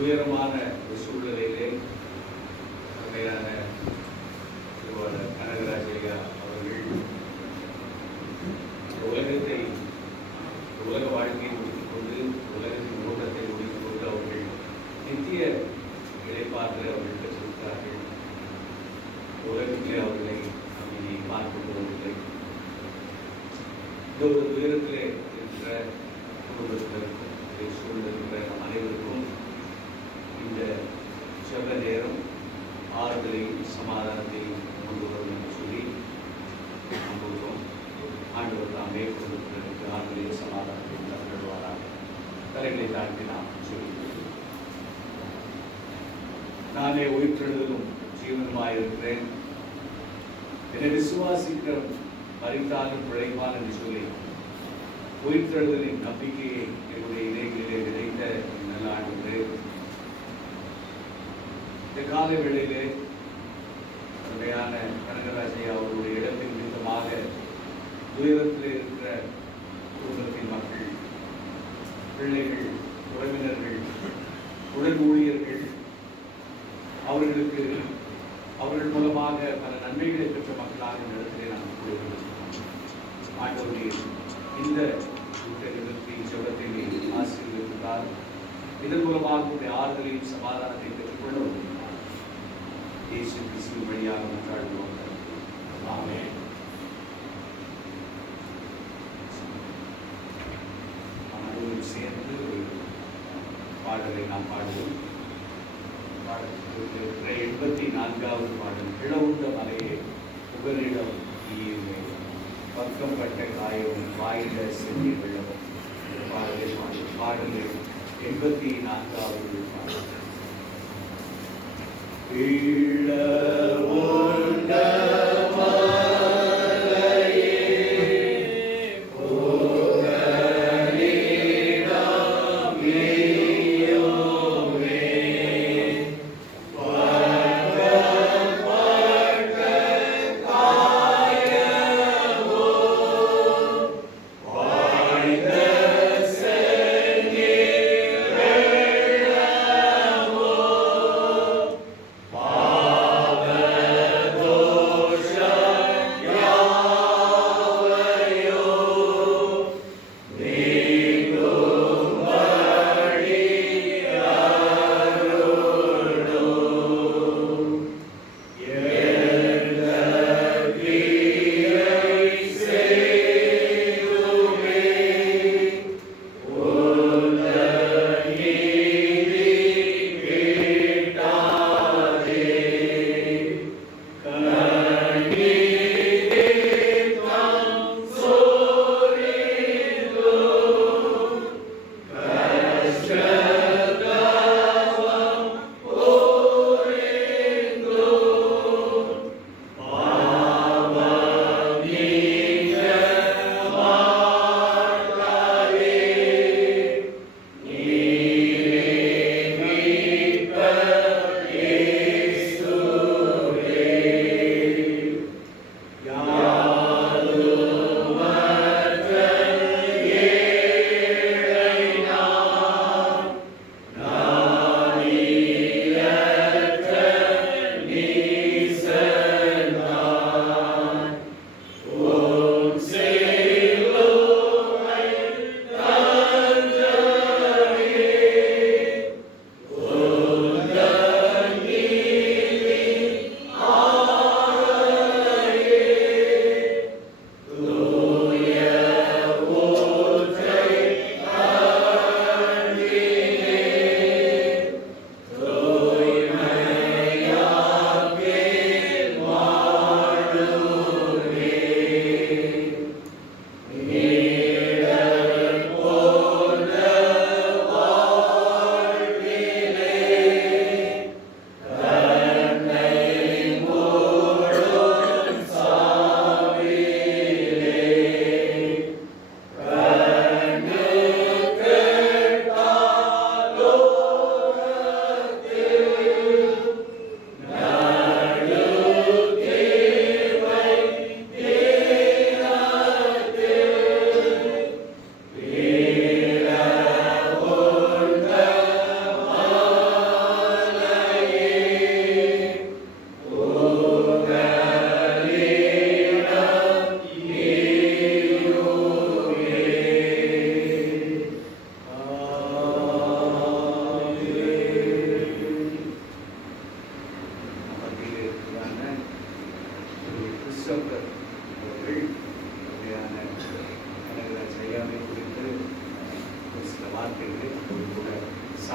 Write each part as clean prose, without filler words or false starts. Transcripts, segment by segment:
துயரமான ஒரு சூழ்நிலையிலே அருமையான திருவாளர் கனகராஜையா அவர்கள் உலகத்தை உலக வாழ்க்கையை முடித்துக் கொண்டு உலகத்தின் ஓட்டத்தை முடித்துக் கொண்டு அவர்கள் நித்திய இழைப்பாற்று அவர்கள் பெற்றிருக்கிறார்கள். உலகத்திலே அவர்களை நம்மை பார்க்க போவதில்லை. இந்த ஒரு துயரத்திலே இருக்கிற குடும்பத்தினருக்கும் சூழ்நிலை நம் அனைவருக்கும் இந்த செவ்வ நேரம் ஆறுதலையும் சமாதானத்தையும் கொண்டு வரும் என்று சொல்லி நம்புகிறோம். ஆண்டவர் நாம் மேற்கொண்டிருக்கிறதுக்கு ஆறுதலையும் சமாதானத்தையும் தருவாராக. தலைகளை தாழ்த்தி நாம் சொல்லி, நானே உயிர்த்தெழுதலும் ஜீவனுமாயிருக்கிறேன், என்னை விசுவாசிக்கிற மரித்தாலும் பிழைப்பான் என்று சொல்லி உயிர்த்தெழுதலின் நம்பிக்கையை என்னுடைய இதயங்களிலே விதைத்த நல்ல ஆண்டவரே, இந்த காலை வேளையிலே அருமையான கனகராஜையா அவருடைய இடத்தின் நிமித்தமாக துயரத்தில் இருக்கிற குடும்பத்தின் மக்கள், பிள்ளைகள், உறவினர்கள், உடன் ஊழியர்கள், அவர்களுக்கு அவர்கள் மூலமாக பல நன்மைகளை பெற்ற மக்களாக இந்த இடத்திலே நாம் கூறுகிறோம். ஆண்டவரே, இந்த செவத்தை ஆசீர்வதித்தால் இதன் மூலமாக உடைய ஆறுதலையும் சமாதானத்தை பெற்றுக்கொள்ளும் இயேசு கிறிஸ்துவின் வழியாக மன்றாடுவோம். ஆமென். அனைவரும் சேர்ந்து ஒரு பாடலை நாம் பாடுவோம். 84வது பாடல். கிழவுண்ட மலையே புகலிடம் நீருமே, பக்கம் பட்ட காயவும் வாயில செஞ்சு வெள்ளவும். பாடலை பாடல் 84வது பாடல். Amen.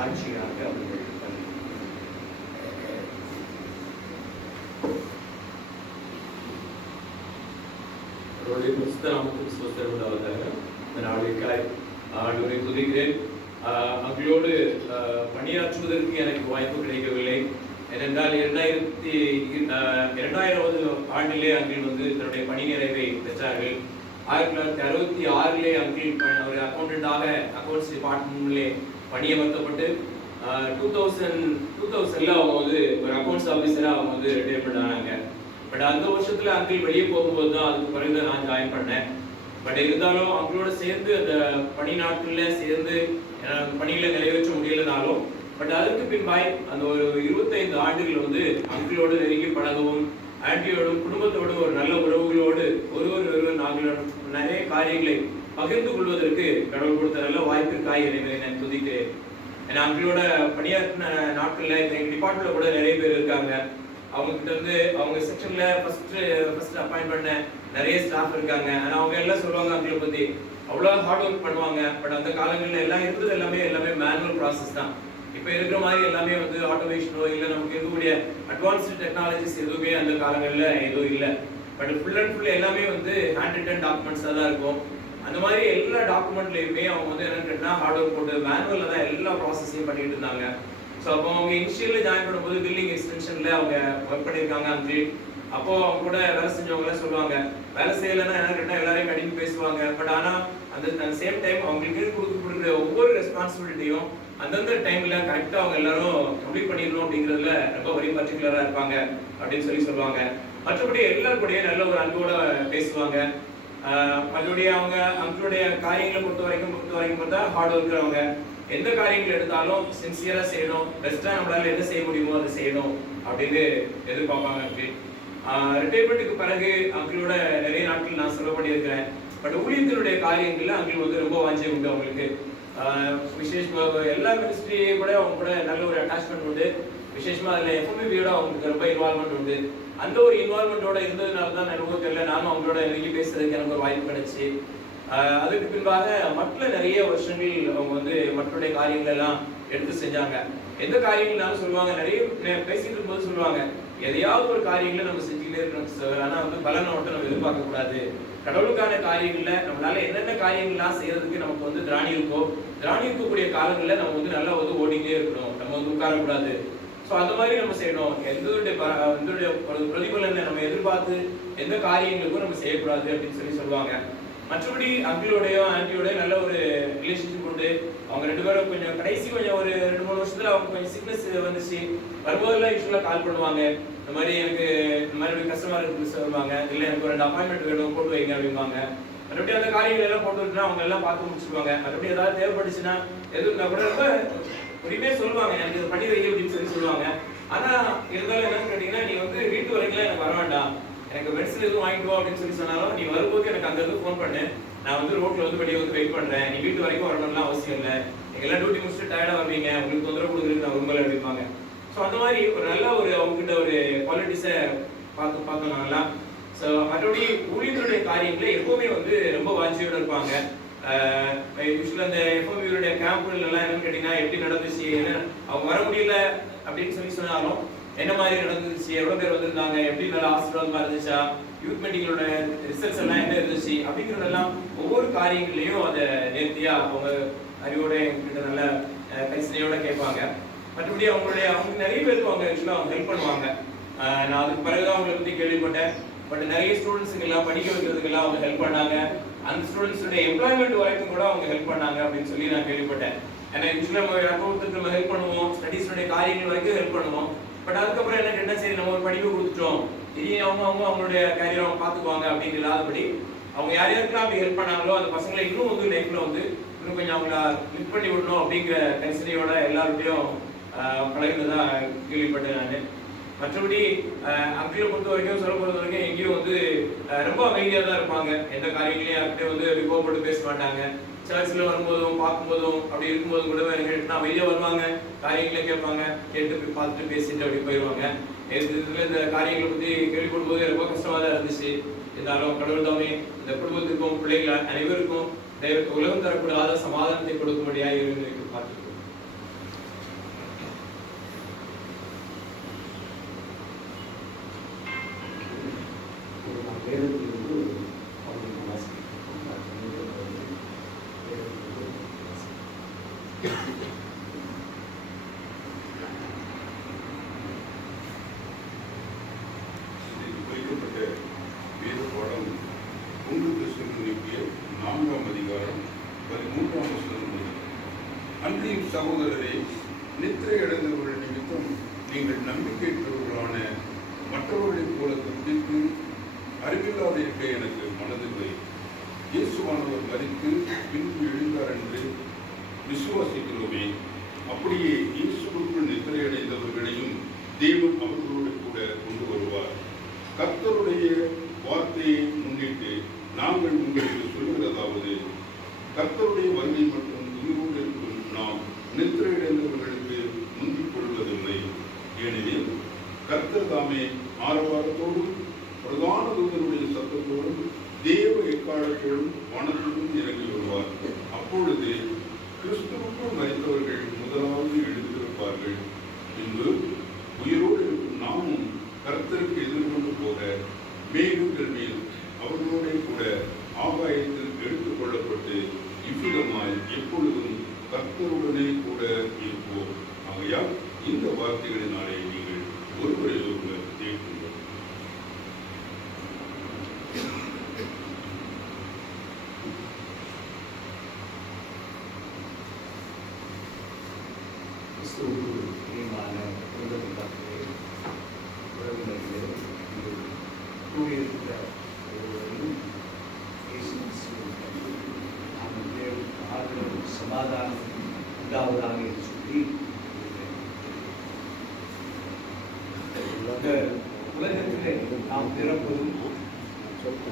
சாட்சியாக அவர்கள் ஆண்டவரை துதிக்கிறேன். அவர்களோடு பணியாற்றுவதற்கு எனக்கு வாய்ப்பு கிடைக்கவில்லை. ஏனென்றால் 2000வது ஆண்டிலே அங்கில் தன்னுடைய பணி நிறைவை பெற்றார்கள். 1966 அங்கில் ஒரு அக்கௌண்டண்டாக அக்கௌண்ட்ஸ் டிபார்ட்மெண்ட்லே பணியமர்த்தப்பட்டு 2000ல அவங்க ஒரு அக்கௌண்ட்ஸ் ஆஃபீஸரா அவங்க ரிட்டையர் பண்ணாங்க. பட் அந்த வருஷத்துல அங்கில் வெளியே போகும்போது தான் அதுக்கு பிறகு நான் ஜாயின் பண்ணேன். பட் இருந்தாலும் அவங்களோட சேர்ந்து அந்த பணி நாட்கள்ல சேர்ந்து பணியில நிறைவேற்ற முடியலனாலும் பட் அதுக்கு பின்பாய் அந்த ஒரு 25 ஆண்டுகள் அங்கிளோடு நெருங்கி பழகவும் ஆண்டியோடும் குடும்பத்தோடும் ஒரு நல்ல உறவுகளோடு ஒருவர் நாங்கள் நிறைய காரியங்களை பகிர்ந்து கொள்வதற்கு கடவுள் கொடுத்த நல்ல வாய்ப்பிற்காக இறைவனை நான் துதிக்கிறேன். ஏன்னா அங்கிளோட பணியாற்றின நாட்கள்ல எங்க டிபார்ட்மெண்ட்ல கூட நிறைய பேர் இருக்காங்க. அவங்க கிட்ட அவங்க செக்ஷன்ல ஃபர்ஸ்ட் அப்பாயிண்ட் பண்ண நிறைய ஸ்டாஃப் இருக்காங்க. ஆனா அவங்க எல்லாம் சொல்லுவாங்க அங்கிளை பத்தி அவ்வளவு ஹார்ட் ஒர்க் பண்ணுவாங்க. பட் அந்த காலங்கள்ல எல்லாம் இருந்தது எல்லாமே மேனுவல் ப்ராசஸ் தான். இப்ப இருக்கிற மாதிரி எல்லாமே ஆட்டோமேஷனோ இல்ல நமக்கு இருக்கக்கூடிய அட்வான்ஸ்டு டெக்னாலஜிஸ் எதுவுமே அந்த காலங்கள்ல எதுவும் இல்லை. பட் ஃபுல் அண்ட் ஃபுல் எல்லாமே ஹேண்ட் ரிட்டன் டாக்குமெண்ட்ஸா தான் இருக்கும். அந்த மாதிரி எல்லா டாக்குமெண்ட்லயுமே அவங்க என்னன்னு கேட்டா ஹார்ட் ஒர்க் போட்டு மேனுவல்ல தான் எல்லா ப்ராசஸையும் பண்ணிட்டு இருந்தாங்க. ஸோ அப்போ அவங்க இனிஷியல்ல ஜாயின் பண்ணும்போது பில்டிங் எக்ஸ்டென்ஷன்ல அவங்க ஒர்க் பண்ணியிருக்காங்க அங்கிள். அப்போ அவங்க கூட வேலை செஞ்சவங்க எல்லாம் சொல்லுவாங்க வேலை செய்யலைன்னா என்ன கேட்டா எல்லாரையும் கடிந்து பேசுவாங்க. பட் ஆனா அந்த சேம் டைம் அவங்களுக்கு கொடுக்கப்படுற ஒவ்வொரு ரெஸ்பான்சிபிலிட்டியும் அந்தந்த டைம்ல கரெக்டா அவங்க எல்லாரும் கம்ப்ளீட் பண்ணிடணும் அப்படிங்கிறதுல ரொம்ப வெரி பர்டிகுலரா இருப்பாங்க அப்படின்னு சொல்லுவாங்க. மற்றபடி எல்லாரும் கூட நல்ல ஒரு அன்போட பேசுவாங்க. மற்றபடி அவங்க அவங்களுடைய காரியங்களை பொறுத்த வரைக்கும் பார்த்தா ஹார்ட் ஒர்க்கர். அவங்க எந்த காரியங்கள் எடுத்தாலும் சின்சியரா செய்யணும், பெஸ்டா நம்மளால என்ன செய்ய முடியுமோ அதை செய்யணும் அப்படின்னு எதிர்பார்ப்பாங்க. ரிட்டையர்மெண்ட்டுக்கு பிறகு அவங்களோட நிறைய நாட்கள் நான் செலவு பண்ணியிருக்கிறேன். பட் ஊழியத்தினுடைய காரியங்கள்ல அவங்களுக்கு ரொம்ப வாஞ்சி உண்டு. அவங்களுக்கு விசேஷமா எல்லா மினிஸ்ட்ரியை கூட அவங்க கூட நல்ல ஒரு அட்டாச்மெண்ட் உண்டு. விசேஷமா அதுல எஃப்எம்வியோட அவங்களுக்கு ரொம்ப இன்வால்மெண்ட் உண்டு. அந்த ஒரு இன்வால்மெண்டோட இருந்ததுனால தான் எனக்கு தெரியல நானும் அவங்களோட நெருங்கி பேசுறதுக்கு எனக்கு ஒரு வாய்ப்பு கிடைச்சி. அதுக்கு பின்பாக மற்ற நிறைய வருஷங்கள் அவங்க மற்றடைய காரியங்கள் எல்லாம் எடுத்து செஞ்சாங்க. எந்த காரியங்கள்னாலும் சொல்லுவாங்க, நிறைய பேசிட்டு இருக்கும்போது சொல்லுவாங்க எதையாவது ஒரு காரியங்களை நம்ம செஞ்சுக்கிட்டே இருக்கணும். ஆனா பலனை மட்டும் நம்ம எதிர்பார்க்க கூடாது. கடவுளுக்கான காரியங்கள்ல நம்மளால என்னென்ன காரியங்கள்லாம் செய்யறதுக்கு நமக்கு திராணி இருக்கக்கூடிய காலங்கள்ல நம்ம நல்லா ஓடிக்கிட்டே இருக்கணும். நம்ம உட்காரக்கூடாது. ஸோ அந்த மாதிரி நம்ம செய்யணும். எந்தோடைய பிரதிபலனை நம்ம எதிர்பார்த்து எந்த காரியங்களுக்கும் நம்ம செய்யக்கூடாது அப்படின்னு சொல்லுவாங்க. மற்றபடி அங்கிளோடய ஆண்டியோடய நல்ல ஒரு ரிலேஷன்ஷிப் உண்டு. அவங்க ரெண்டு பேரும் கொஞ்சம் கடைசி ஒரு 2-3 வருஷத்துல அவங்க கொஞ்சம் சிக்னஸ் வந்துச்சு. வரும்போதெல்லாம் யூஸ்வலா கால் பண்ணுவாங்க. இந்த மாதிரி எனக்கு இந்த மாதிரி கஷ்டமா இருக்கு சொல்லுவாங்க. இல்லை எனக்கு ஒரு 2 அப்பாயின்மெண்ட் வேணும் போட்டு வைங்க அப்படிம்பாங்க. மறுபடியும் அந்த காரியங்கள் எல்லாம் போட்டு விட்டுனா அவங்க எல்லாம் பார்த்து முடிச்சுருவாங்க. மறுபடியும் ஏதாவது தேவைப்பட்டுச்சுன்னா எதுவும் கூட ரொம்ப உரிமையே சொல்லுவாங்க எனக்கு இது பண்ணி வைங்க அப்படின்னு சொல்லுவாங்க. ஆனா இருந்தாலும் என்னன்னு கேட்டீங்கன்னா நீ வீட்டு வரைக்கும் எனக்கு வர வேண்டாம், எனக்கு மெடிசன் எதுவும் வாங்கிட்டு வா அப்படின்னு சொன்னாலும் நீ வரும்போது எனக்கு அங்க இருந்து ஃபோன் பண்ணு, நான் ரோட்ல வெளியே வெயிட் பண்றேன், நீ வீட்டு வரைக்கும் வரணும்லாம் அவசியம் இல்லை, எல்லாம் டியூட்டி முடிச்சுட்டு டயர்டா வருவீங்க, உங்களுக்கு தொந்தரவு கொடுக்குறதுக்கு நான் விரும்பல அப்படிப்பாங்க. ஸோ அந்த மாதிரி ஒரு நல்ல அவங்க கிட்ட ஒரு குவாலிட்டிஸை பார்த்தோம் நல்லா. ஸோ மற்றபடி ஊழியர்களுடைய காரியங்களை எப்பவுமே ரொம்ப வாஞ்சியோட இருப்பாங்க. யூஸ்வலா அந்த எஃப்எம்வியோட கேம்புகள் எல்லாம் என்னன்னு கேட்டீங்கன்னா எப்படி நடந்துச்சு, என்ன அவங்க வர முடியல அப்படின்னு சொன்னாலும் என்ன மாதிரி நடந்துச்சு, எவ்வளவு பேர் வந்திருந்தாங்க, எப்படி நல்லா ஆசீர்வாதமா இருந்துச்சா, யூத் மீட்டிங்களோட ரிசல்ட்ஸ் எல்லாம் என்ன இருந்துச்சு அப்படிங்கிறதெல்லாம் ஒவ்வொரு காரியங்களையும் அதை நேர்த்தியா அவங்க அறிவோட எங்ககிட்ட நல்ல கரிசனையோட கேட்பாங்க. மற்றபடி அவங்க நிறைய பேருக்கு அவங்க ஹெல்ப் பண்ணுவாங்க. நான் அதுக்கு பிறகுதான் அவங்களை பத்தி கேள்விப்பட்டேன். பட் நிறைய ஸ்டூடெண்ட்ஸுக்கு எல்லாம் படிக்க வைக்கிறதுக்கெல்லாம் அவங்க ஹெல்ப் பண்ணாங்க. அந்த ஸ்டூடெண்ட்ஸோட எம்ப்ளாய்மெண்ட் வரைக்கும் கூட அவங்க ஹெல்ப் பண்ணாங்க அப்படின்னு நான் கேள்விப்பட்டேன். ஏன்னா யூஸ்வலா நம்ம ஹெல்ப் பண்ணுவோம், ஸ்டடீஸோட காரியங்கள் வரைக்கும் ஹெல்ப் பண்ணுவோம். பட் அதுக்கப்புறம் என்ன கேட்டா சரி நம்ம ஒரு படிப்பு கொடுத்துட்டோம், இனி அவங்களுடைய கேரியர் அவங்க பார்த்துக்குவாங்க அப்படின்னு இல்லாதபடி அவங்க யாருக்கெல்லாம் அப்படி ஹெல்ப் பண்ணாங்களோ அந்த பசங்களை இன்னும் லைஃப்ல இன்னும் கொஞ்சம் அவங்கள லிஃப்ட் பண்ணி விடணும் அப்படிங்கிற கரிசனையோட எல்லாருடையும் பழகினதா கேள்விப்பட்டேன் நான். மற்றபடி அங்கிளை பொறுத்த வரைக்கும் சொல்ல பொறுத்த வரைக்கும் எங்கேயும் ரொம்ப அமைதியா தான் இருப்பாங்க. எந்த காரியங்களையும் யார்கிட்ட கோபப்பட்டு பேச மாட்டாங்க. சர்ச்சில் வரும்போதும் பார்க்கும்போதும் அப்படி இருக்கும்போதும் கூட எனக்கு அமைதியா வருவாங்க, காரியங்களை கேட்பாங்க, கேட்டு பார்த்துட்டு பேசிட்டு அப்படி போயிடுவாங்க. இந்த காரியங்களை பத்தி கேள்விப்படும்போது ரொம்ப கஷ்டமா தான் இருந்துச்சு. இருந்தாலும் கடவுள் தாமே இந்த குடும்பத்துக்கும் பிள்ளைகள் அனைவருக்கும் உலகம் தரக்கூடாத சமாதானத்தை கொடுக்கும்படியாக இருந்து பார்த்துருக்கோம். அன்றியும் சகோதரரே, நித்திரை அடைந்தவர்கள் நிமித்தம் நீங்கள் நம்பிக்கையற்றவர்களான மற்றவர்களைப் போல துண்டித்து அறிவில்லாத இருக்க எனக்கு மனதில்லை. இயேசுவானவர் மரித்து பின்பு எழுந்தார் என்று விசுவாசிக்கிறோமே, அப்படியே இயேசுவுக்குள் நித்திரை அடைந்தவர்களையும் தேவன் அவர்களோடு கூட கொண்டு வருவார். கர்த்தருடைய வார்த்தையை முன்னிட்டு நாங்கள் உங்களுக்கு சொல்லுகிறதாவது, கர்த்தருடைய வருகை மற்றும் உயிரோடு இருக்கும் நாம் நித்திரையடைந்தவர்களுக்கு முந்திக் கொள்வதில்லை. ஏனெனில் கர்த்தர் தாமே ஆரவாரத்தோடும் பிரதான தூதனுடைய சத்தத்தோடும் தேவ எக்காலத்தோடும் வானத்திலிருந்து இறங்கி வருவார். அப்பொழுது கிறிஸ்துவுக்குள் மரித்தவர்கள் முதலாவது எழுந்திருப்பார்கள். பின்பு உயிரோடு இருக்கும் நாமும் கர்த்தருக்கு எதிர்கொண்டு போக மேகங்கள் மேல் அவர்களோட கூட ஆகாயத்தில் எடுத்துக் கொள்ளப்பட்டு இவ்விதமாய் எப்பொழுதும் கர்த்தருடனே கூட இருப்போம். ஆகையால் இந்த வார்த்தைகளினாலே நீங்கள் ஒருவரை ஒருவர் தேடுங்கள். சமாதானம் உண்டாவதாக என்று சொல்லி உலகத்திலே நாம் பிறப்பதும்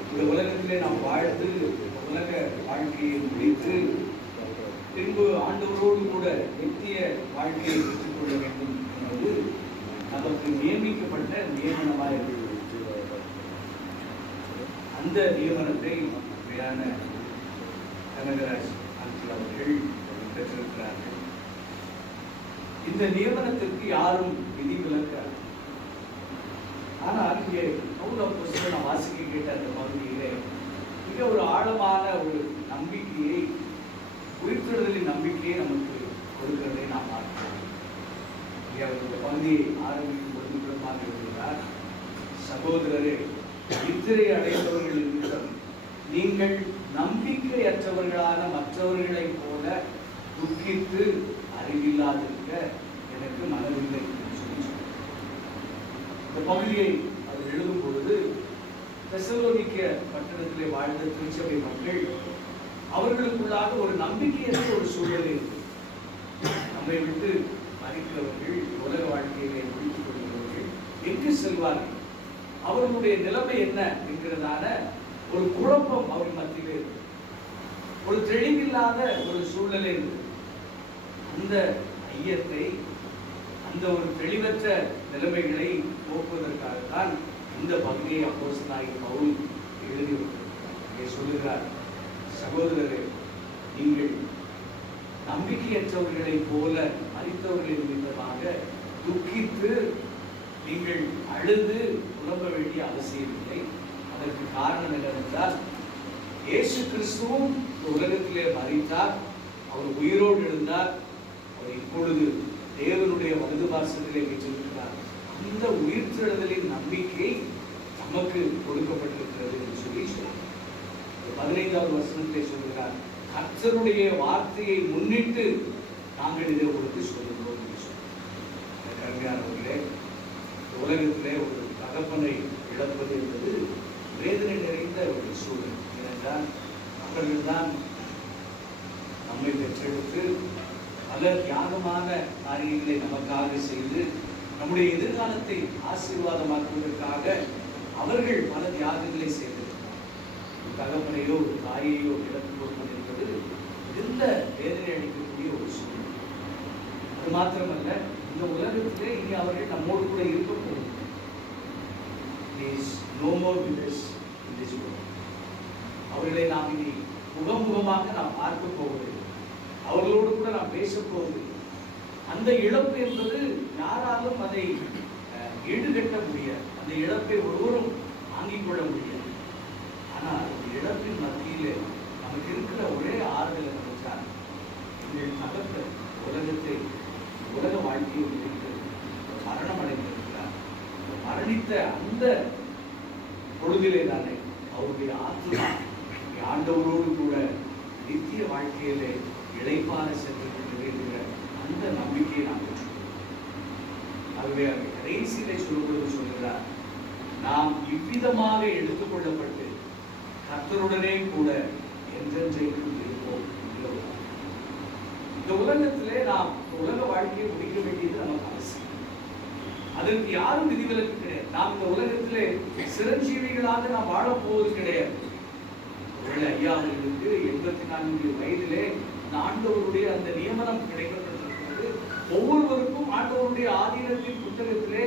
இந்த உலகத்திலே நாம் வாழ்ந்து உலக வாழ்க்கையை முடித்து பின்பு ஆண்டவரோடு கூட நித்திய வாழ்க்கையை பெற்றுக் கொள்ள வேண்டும் என்பது நமக்கு நியமிக்கப்பட்ட நியமனமாக இருக்கிறது. அந்த நியமனத்தை கனகராஜ் அவர்கள் பெற்றிருக்கிறார்கள். இந்த நியமனத்திற்கு யாரும் விதிவிலக்காது. ஆனால் இங்கே நான் வாசிக்க கேட்ட அந்த பகுதியிலே மிக ஒரு ஆழமான ஒரு நம்பிக்கையை, உயிர்த்தெழுதலின் நம்பிக்கையை நமக்கு கொடுக்கிறதை நாம் பார்க்கிறோம். இந்த பகுதியை ஆரம்பிக்கும் பொழுது பிரதமாக இருக்கிறார், சகோதரரே, நித்திரை அடைந்தவர்கள் நிமித்தம் நீங்கள் நம்பிக்கையற்றவர்களான மற்றவர்களைப் போல துக்கித்து அறிவில்லாதிருக்க எனக்கு மனதில்லை என்று சொல்லி இந்த பகுதியை அது எழுதும் பொழுது தெசலோனிக்க பட்டணத்திலே வாழ்ந்த திருச்சபை மக்கள் அவர்களுக்குள்ளாக ஒரு நம்பிக்கையற்ற ஒரு சூழலை நம்மை விட்டு மறிக்கிறவர்கள், உலக வாழ்க்கையிலே முடித்துக் கொள்கிறவர்கள் எங்கு செல்வார்கள், அவர்களுடைய நிலைமை என்ன என்கிறதான ஒரு குழப்பம் அவர்கள் மத்தியிலே இருக்கு. ஒரு தெளிவில்லாத ஒரு சூழ்நிலை இருக்கு. அந்த ஐயத்தை, அந்த ஒரு தெளிவற்ற நிலைமைகளை போக்குவதற்காகத்தான் இந்த பகுதியை அப்போஸ்தலனாகிய பவுல் எழுதி சொல்லுகிறார், சகோதரரே, நீங்கள் நம்பிக்கையற்றவர்களைப் போல மரித்தவர்களின் நிமித்தமாக துக்கித்து நீங்கள் அழுது புலம்ப வேண்டிய அவசியம் இல்லை. அதற்கு காரணம் என்னவென்றால், இயேசு கிறிஸ்துவும் உலகத்திலே மரித்தார், அவர் உயிரோடு எழுந்தார், அவர் இப்பொழுது தேவனுடைய வலது பார்சத்திலே வீற்றிருக்கிறார். அந்த உயிர்த்தெழுதலின் நம்பிக்கை நமக்கு கொடுக்கப்பட்டிருக்கிறது என்று சொல்லி சொல்கிறார். 15வது வசனத்திலே சொல்கிறார், கர்த்தருடைய வார்த்தையை முன்னிட்டு நாங்கள் இதை உங்களுக்கு சொல்லுகிறோம் என்று சொல்கிறார். கருமையானவர்களே, உலகத்திலே ஒரு தகப்பனை இழப்பது என்பது வேதனை நிறைந்த ஒரு சூழல். ஏனென்றால் அவர்கள்தான் நம்மை பெற்றெடுத்து பல தியாகமான காரியங்களை நமக்காக செய்து நம்முடைய எதிர்காலத்தை ஆசீர்வாதமாக்குவதற்காக அவர்கள் பல தியாகங்களை செய்திருக்கிறார். தகப்பனையோ தாயையோ இழந்து கொடுப்பது என்பது மிகுந்த வேதனை அளிக்கக்கூடிய ஒரு சூழல். அது மாத்திரமல்ல, இந்த உலகத்திலே இனி அவர்கள் நம்மோடு கூட இருக்கக்கூடும். அவர்களை நாம் இனி முகமுகமாக நாம் பார்க்க போவதில்லை, அவர்களோடு கூட நாம் பேச போவதில்லை. அந்த இழப்பு என்பது யாராலும் அதை ஈடுகட்ட முடியாது. அந்த இழப்பை ஒருவரும் வாங்கிக் கொள்ள முடியாது. ஆனால் அந்த இழப்பின் மத்தியிலே நமக்கு இருக்கிற ஒரே ஆறுதல் என்னவென்றால், எங்கள் தகப்பன் உலகத்தை, உலக வாழ்க்கையை முடித்து மரணம் அடைந்திருக்கிறார். மரணித்த அந்த பொழுதிலே தானே அவருடைய ஆத்மா ஆண்டவரோடு கூட நித்திய வாழ்க்கையிலே இளைப்பான சென்று கொண்டிருக்கிற நம்பிக்கையை நாம் பெற்றுக்கொள்வோம். ஆகவே கடைசியிலே சொல்லும்போது சொல்கிறார், நாம் இவ்விதமாக எடுத்துக்கொள்ளப்பட்டு கர்த்தருடனே கூட என்றென்றைக்கும் இருப்போம். இந்த உலகத்திலே நாம் உலக வாழ்க்கையை முடிக்க வேண்டியது நமக்கு அவசியம். அதற்கு யாரும் விதிவிலக்கு கிடையாது. நாம் இந்த உலகத்திலே சிரஞ்சீவிகளாக நாம் வாழப்போவது கிடையாது. ஒருவேளை ஐயா அவர்களுக்கு 84 வயதிலே இந்த ஆண்டவருடைய அந்த நியமனம் கிடைக்கப்பட்டிருக்கிறது. ஒவ்வொருவருக்கும் ஆண்டவருடைய ஆதீனத்தின் புத்தகத்திலே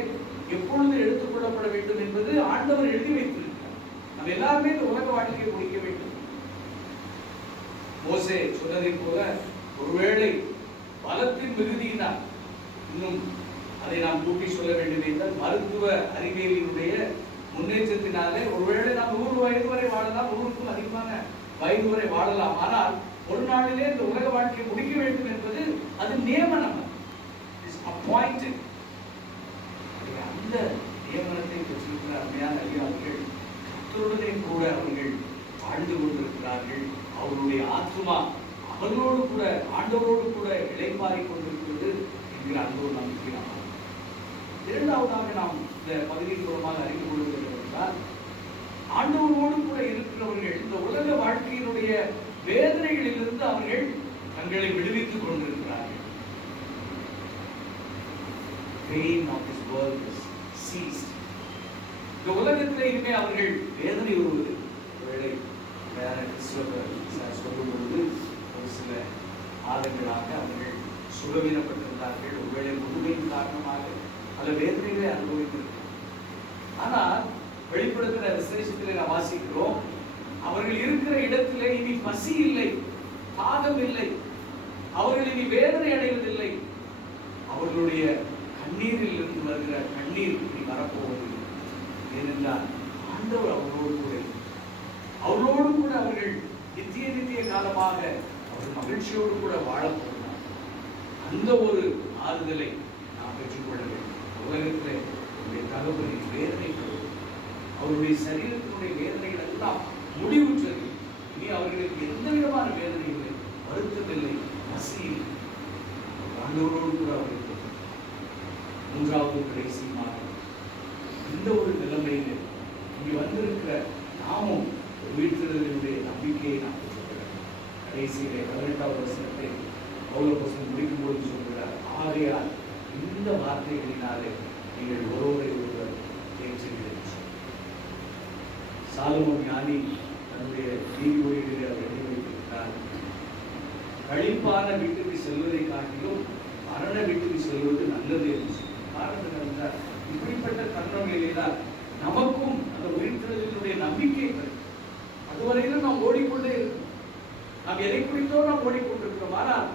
எப்பொழுது எடுத்துக்கொள்ளப்பட வேண்டும் என்பது ஆண்டவர் எழுதி வைத்திருக்கிறார். நம்ம எல்லாருமே இந்த உலக வாழ்க்கையை முடிக்க வேண்டும். மோசே சொன்னதை போல ஒருவேளை பலத்தின் மிகுதியினால், இன்னும் அதை நாம் கூட்டி சொல்ல வேண்டும் என்றால் மருத்துவ அறிவியலினுடைய முன்னேற்றத்தினாலே ஒருவேளை நாம் 100 வயது வரை வாழலாம், 100க்கும் அதிகமான வயது வரை வாழலாம். ஆனால் ஒரு நாளிலே இந்த உலக வாழ்க்கையை முடிக்க வேண்டும் என்பது அது நியமனம், அப்பாயிண்டட். அந்த நியமனத்தை பெற்றிருக்கிற அருமையான ஐயா அவர்கள் கர்த்தருடனே கூட அவர்கள் வாழ்ந்து கொண்டிருக்கிறார்கள். அவருடைய ஆத்மா அவர்களோடு கூட ஆண்டவரோடு கூட இளைப்பாறிக் கொண்டிருக்கிறது என்கிற அந்த ஒரு நம்பிக்கை நாம். இரண்டாவதாக நாம் இந்த பகுதியின் மூலமாக அறிந்து கொள்வது என்றால், ஆண்டவரோடு கூட இருக்கிறவர்கள் இந்த உலக வாழ்க்கையினுடைய வேதனைகளிலிருந்து அவர்கள் தங்களை விடுவித்துக் கொண்டிருக்கிறார்கள். Pain of this world is ceased. இந்த உலகத்திலே இனிமே அவர்கள் வேதனை வருவது ஒருவேளை வேற கிறிஸ்தவர் சொல்லும் பொழுது ஒரு சில மாதங்களாக அவர்கள் சுகவீனப்பட்டிருந்தார்கள். ஒருவேளை முதுமையின் காரணமாக பல வேதனைகளை அனுபவித்திருக்கிறார். ஆனால் வெளிப்படுத்துகிற விசேஷத்திலே நாம் வாசிக்கிறோம், அவர்கள் இருக்கிற இடத்திலே இனி பசி இல்லை, தாகம் இல்லை, அவர்கள் இனி வேதனை அடைவதில்லை. அவர்களுடைய கண்ணீரில் இருந்து வருகிற கண்ணீர் இனி வரப்போவது. ஏனென்றால் ஆண்டவர் அவர்களோடு கூட அவர்கள் நித்திய காலமாக அவர் மகிழ்ச்சியோடு கூட வாழப்போகிறார். அந்த ஒரு ஆறுதலை நாம் பெற்றுக்கொள்ள வேண்டும். உலகத்தில் அவருடைய தகவலின் வேதனைப்படுவது, அவருடைய சரீரத்தினுடைய வேதனைகள் எல்லாம் முடிவுற்றது. இனி அவர்களுக்கு எந்த விதமான வேதனை இல்லை, வருத்தம் இல்லை, பசி இல்லை. ஆண்டவரோடு கூட அவர்கள் மூன்றாவது கடைசியுமாக இந்த ஒரு நிலைமையில் இங்கே வந்திருக்கிற நாமும் உயிர்த்தெழுதலினுடைய நம்பிக்கையை நாம் பெற்றுக்கொள்ள வேண்டும். கடைசியிலே 18வது வசனத்தை பவுலப்போஸ்தலன் முடிக்கும்போது சொல்கிறார், ஆகையால் இந்த வார்த்தைகளினாலே நீங்கள் ஒருவரை ஒருவர் தேற்றுகிறீர்கள். சாலமோன் ஞானி தன்னுடைய நீதிமொழிகளில் அவர் எழுதி வைத்திருக்கிறார், கழிப்பான வீட்டுக்கு செல்வதை காட்டிலும் மரண வீட்டுக்கு செல்வது நல்லது என்று சொல்லி. காரணம் என்னவென்றால், இப்படிப்பட்ட தருணங்களில்தான் நமக்கும் அந்த உயிர்த்தெழுதலினுடைய நம்பிக்கை கிடைக்கும். அதுவரையிலும் நாம் ஓடிக்கொண்டே இருக்கோம். நாம் எதை குறித்தோ நாம் ஓடிக்கொண்டிருக்கிறோம். ஆனால்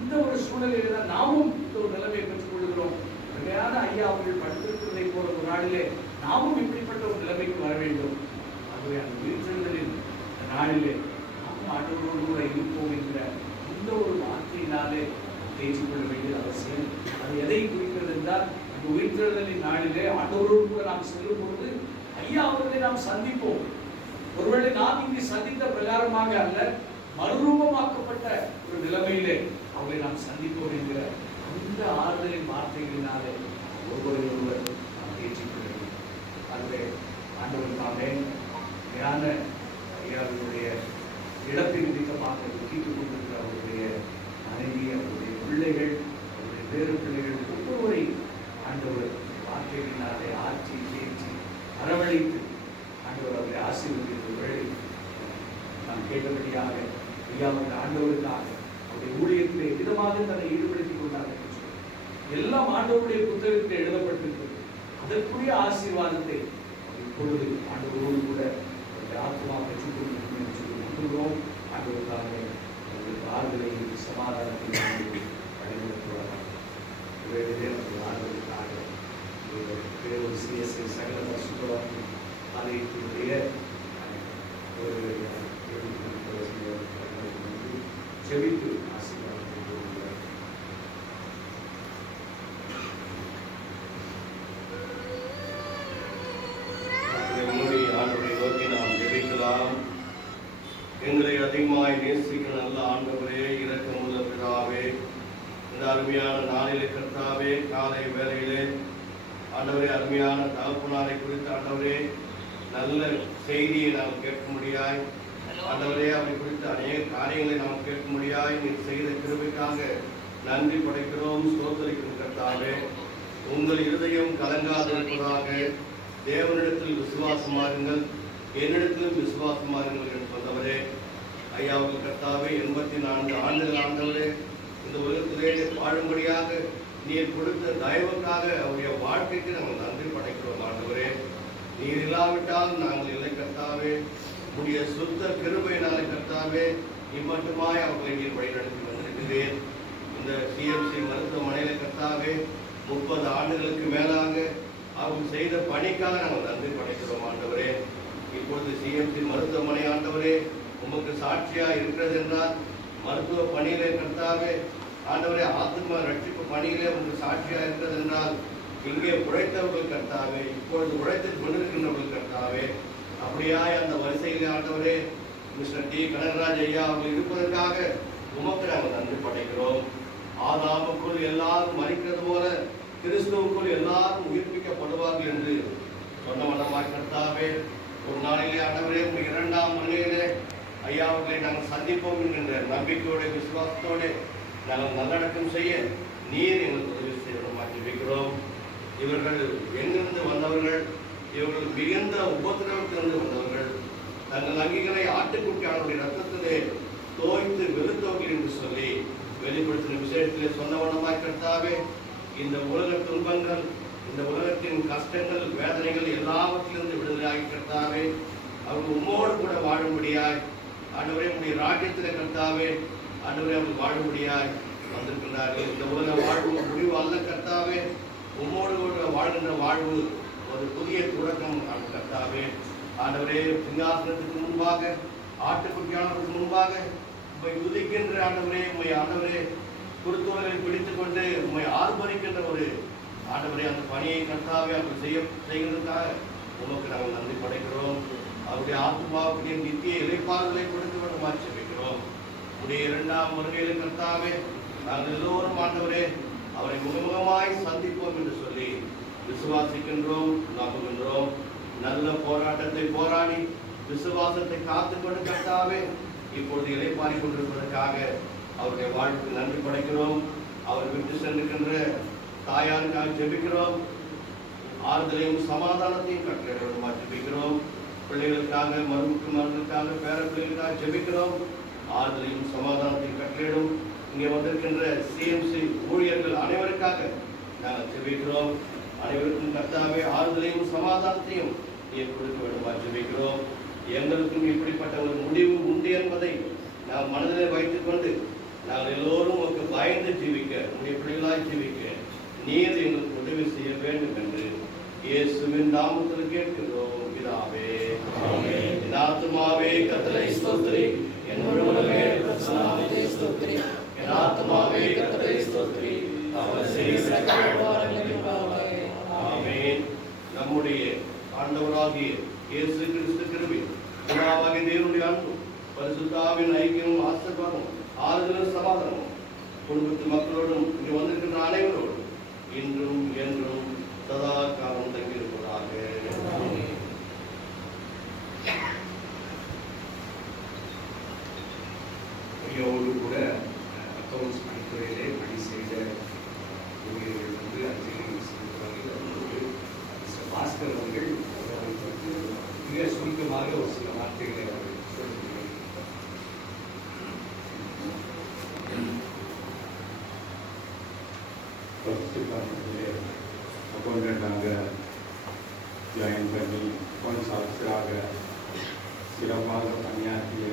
இந்த ஒரு சூழ்நிலையில தான் நாமும் இந்த ஒரு நிலைமையை பெற்றுக் கொள்கிறோம். உண்மையான ஐயா அவர்கள் படுத்திருக்கிறதை போல ஒரு நாளிலே நாமும் இப்படிப்பட்ட ஒரு நிலைமைக்கு வர வேண்டும். ஆகவே அந்த உயிர்த்தெழுதலின் நாளிலே நாமும் ஆண்டவரோடு கூட இருப்போம் என்கிற இந்த ஒரு வார்த்தையினாலே தேய்ச்சி கொள்ள வேண்டியது அவசியம். அது எதை குறிக்கிறது என்றால், அந்த உயிர்த்தெழுதலின் நாளிலே ஆண்டவரோடு கூட நாம் செல்லும் பொழுது ஐயா அவர்களை நாம் சந்திப்போம். ஒருவேளை நாம் இங்கு சந்தித்த பிரகாரமாக அல்ல, மறுரூபமாக்கப்பட்ட ஒரு நிலைமையிலே அவர்களை நாம் சந்திப்போம் என்கிற அந்த ஆறுதலின் வார்த்தைகளினாலே ஒருவர் நாம் தேய்ச்சிக்கொள்ள வேண்டும். ஆகவே ஆண்டவருக்காக ஞான ஐயாவுடைய இழப்பின் நிமித்தமாக துக்கித்துக் கொண்டிருக்கிற அவருடைய மனைவி, அவருடைய பிள்ளைகள், அவருடைய வேறு பிள்ளைகள் ஒவ்வொருவரை ஆண்டவர் வார்த்தைகளினாலே ஆற்றி தேற்றி அரவணைத்து ஆண்டவர் அவரை ஆசீர்வதித்த வேளை நாம் கேட்டபடியாக ஐயாவுடைய ஆண்டவருக்காக அவருடைய ஊழியத்திலே விதமாக தன்னை ஈடுபடுத்திக் கொண்டார்கள். எல்லாம் ஆண்டவருடைய புத்தகத்தில் எழுதப்பட்டிருக்கிறது. அதற்குரிய ஆசீர்வாதத்தை இப்பொழுது ஆண்டவரோடு கூட ஆத்மா பெற்றுக் கொண்டிருக்கும் என்று சொல்லி நம்புகிறோம். ஆண்டவருக்காக அவர்களுக்கு ஆறுதலையும் சமாதானத்தையும் வழிநடத்துவார்கள். ஆறுதலுக்காக பேரூர் சிஎஸ்ஐ சகல பரிசுத்தவான்கள் ஆலயத்தினுடைய ஒரு ஜெபித்து ஆசீர்வாதம் கொண்டிருக்கிறார். எங்களை அதிகமாய் நேசிக்க நல்ல ஆண்டவரே, இரக்கமுள்ள பிதாவே, அருமையான நாளிலே கர்த்தாவே, காலை வேளையிலே ஆண்டவரே, அருமையான தகப்பனாரை குறித்து ஆண்டவரே நல்ல செய்தியை நாம் கேட்க முடியாய், ஆண்டவரே அவரை குறித்து அநேக காரியங்களை நாம் கேட்க முடியாய். நீர் செய்த கிருபைக்காக நன்றி படைக்கிறோம், ஸ்தோத்திரிக்கிறோம் கர்த்தாவே. உங்கள் இருதயம் கலங்காதிருப்பதாக, தேவனிடத்தில் விசுவாசமாருங்கள், என்னிடத்திலும் விசுவாசமாருங்கள் என்று சொன்னவரே. ஐயா அவர்கள் கர்த்தாவே 84 ஆண்டுகள் ஆண்டவரே இந்த உலகத்திலே வாழும்படியாக நீர் கொடுத்த தயவுக்காக அவருடைய வாழ்க்கைக்கு நாங்கள் நன்றி படைக்கிறோம் ஆண்டவரே. நீர் இல்லாவிட்டால் நாங்கள் இல்லை கர்த்தாவே. உடைய சுத்த கிருபையினாலே கர்த்தாவே இம்மட்டுமாய் அவர்களை நீர் வழிநடத்தி வந்திருக்கிறேன். இந்த சிஎம்சி மருத்துவமனையில கர்த்தாவே 30 ஆண்டுகளுக்கு மேலாக அவர்கள் செய்த பணிக்காக நாங்கள் நன்றி படைக்கிறோம் ஆண்டவரே. இப்பொழுது சிஎம்சி மருத்துவமனை ஆண்டவரே உமக்கு சாட்சியா இருக்கிறது என்றால், மருத்துவ பணியிலே கர்த்தாவே ஆண்டவரே ஆத்ம ரட்சிப்பு பணியிலே உங்களுக்கு சாட்சியா இருக்கிறது என்றால், இங்கே உழைத்தவர்கள் கர்த்தாவே, இப்பொழுது உழைத்துக் கொண்டிருக்கின்றவர்கள் கர்த்தாவே, அப்படியாய் அந்த வரிசையிலே ஆண்டவரே மிஸ்டர் டி கனகராஜ் ஐயா அவர்கள் இருப்பதற்காக உமக்கு நாங்கள் நன்றி படைக்கிறோம். ஆதாமுக்குள் எல்லாரும் மறிக்கிறது போல கிறிஸ்துவுக்குள் எல்லாரும் உயிர்ப்பிக்கப்படுவார்கள் என்று சொன்ன வண்ணமாய் கர்த்தாவே, ஒரு நாளிலே ஆண்டவரே உங்கள் 2ஆம் வருகையிலே ஐயா அவர்களை நாங்கள் சந்திப்போம் என்கின்ற நம்பிக்கையோட விசுவாசத்தோடு நாங்கள் நல்லடக்கம் செய்ய நீர் எங்களுக்கு உதவி செய்ய ஜெபிக்கிறோம். இவர்கள் எங்கிருந்து வந்தவர்கள், இவர்கள் மிகுந்த உபத்திரவத்திலிருந்து வந்தவர்கள், தங்கள் அங்கிகளை ஆட்டுக்குட்டியாளருடைய ரத்தத்திலே தோய்த்து வெளுத்தவர்கள் என்று சொல்லி வெளிப்படுத்தின விசேஷத்திலே சொன்னவனமாய் கர்த்தாவே, இந்த உலக துன்பங்கள், இந்த உலகத்தின் கஷ்டங்கள், வேதனைகள் எல்லாவற்றிலிருந்து விடுதலையாகி கர்த்தாவே அவர்கள் உம்மோடு கூட வாழும்படியாய் ஆண்டவரே உடைய ராஜ்யத்திலே கர்த்தாவே ஆண்டவரே அவர்கள் வாழும்படியாய் வந்திருக்கின்றார்கள். இந்த உலக வாழ்வு முடிவு அல்ல கர்த்தாவே, உம்மோடு கூட வாழ்கின்ற வாழ்வு ஒரு புதிய தொடக்கம் கர்த்தாவே. ஆண்டவரே சிங்காசனத்துக்கு முன்பாக, ஆட்டுக்குட்டியானவருக்கு முன்பாக உம்மை துதிக்கின்ற ஆண்டவரே, உம்மை ஆண்டவரே குருத்துவர்களை பிடித்துக் கொண்டு உம்மை ஆர்ப்பரிக்கின்ற ஒரு ஆண்டவரே அந்த பணியை கர்த்தாவே அவர் செய்கிறதுக்காக உமக்கு நாங்கள் நன்றி படைக்கிறோம். அவருடைய ஆத்மாவுடைய நித்திய இளைப்பாறுதலை கொடுத்து வேண்டுமாறு ஜெபிக்கிறோம். உடைய 2ஆம் வருகையிலே கர்த்தாவே நாங்கள் எல்லோரும் ஆண்டவரே அவரை முகமுகமாய் சந்திப்போம் என்று சொல்லி விசுவாசிக்கின்றோம், நம்புகின்றோம். நல்ல போராட்டத்தை போராடி விசுவாசத்தை காத்துக்கொண்டு கர்த்தாவே இப்பொழுது இளைப்பாறி கொண்டிருப்பதற்காக அவருடைய வாழ்வுக்கு நன்றி படைக்கிறோம். அவர் விட்டு சென்றிருக்கின்ற தாயாருக்காக ஜெபிக்கிறோம். ஆறுதலையும் சமாதானத்தையும் கட்டளையிடுமாறு ஜெபிக்கிறோம். பிள்ளைகளுக்காக, மருமக்களுக்காக, பேர பிள்ளைகளுக்காக ஜெபிக்கிறோம். ஆறுதலையும் சமாதானத்தையும் கட்டளையிடும். இங்கே வந்திருக்கின்ற சிஎம்சி ஊழியர்கள் அனைவருக்காக நாங்கள் ஜெபிக்கிறோம். அனைவருக்கும் கர்த்தாவே ஆறுதலையும் சமாதானத்தையும் நீர் கொடுக்க வேண்டுமாறு ஜெபிக்கிறோம். எங்களுக்கும் இப்படிப்பட்ட ஒரு முடிவு உண்டு என்பதை நாம் மனதிலே வைத்துக் கொண்டு நாங்கள் எல்லோரும் உங்களுக்கு பயந்து ஜீவிக்க, உங்களுடைய பிள்ளைகளாய் ஜீவிக்க நீர் எங்களுக்கு உதவி செய்ய வேண்டும் என்று இயேசுவின் நாமத்தில் கேட்கிறோம் பிதாவே. ஆமென். என் ஆத்துமாவே கர்த்தரை ஸ்தோத்திரி, என் முழு உள்ளமே கர்த்தர் நாமத்தை ஸ்தோத்திரி. என் ஆத்துமாவே கர்த்தரை ஸ்தோத்திரி, அவர் செய்த காரியங்களை. ஆமென். நம்முடைய ஆண்டவராகிய இயேசு கிறிஸ்து கிருபை, பிதாவாகிய தேவனுடைய அன்பும் பரிசுத்தாவின் ஐக்கியமும் ஆசீர்வாதமும் ஆறுதலும் சமாதானமும் குடும்பத்து மக்களோடும் இங்கு வந்திருக்கின்ற அனைவரோடும் இன்றும் என்றும் சதா காலம் தங்கியிருப்பதாக. ஐயோடு கூட அக்கௌண்ட்ஸ் பணித்துறையிலே பணி செய்த ஊழியர்கள் வந்து அஞ்சலி செலுத்துவார்கள். மிஸ்டர் பாஸ்கர் அவர்கள் அவரை பற்றி மிக சுருக்கமாக ஒரு சில வார்த்தைகளை அவர்கள் சொல்லுகிறார்கள். அக்கௌண்டண்டாக ஜாயின் பண்ணி அக்கௌண்ட்ஸ் ஆஃபீஸராக சிறப்பாக பணியாற்றிய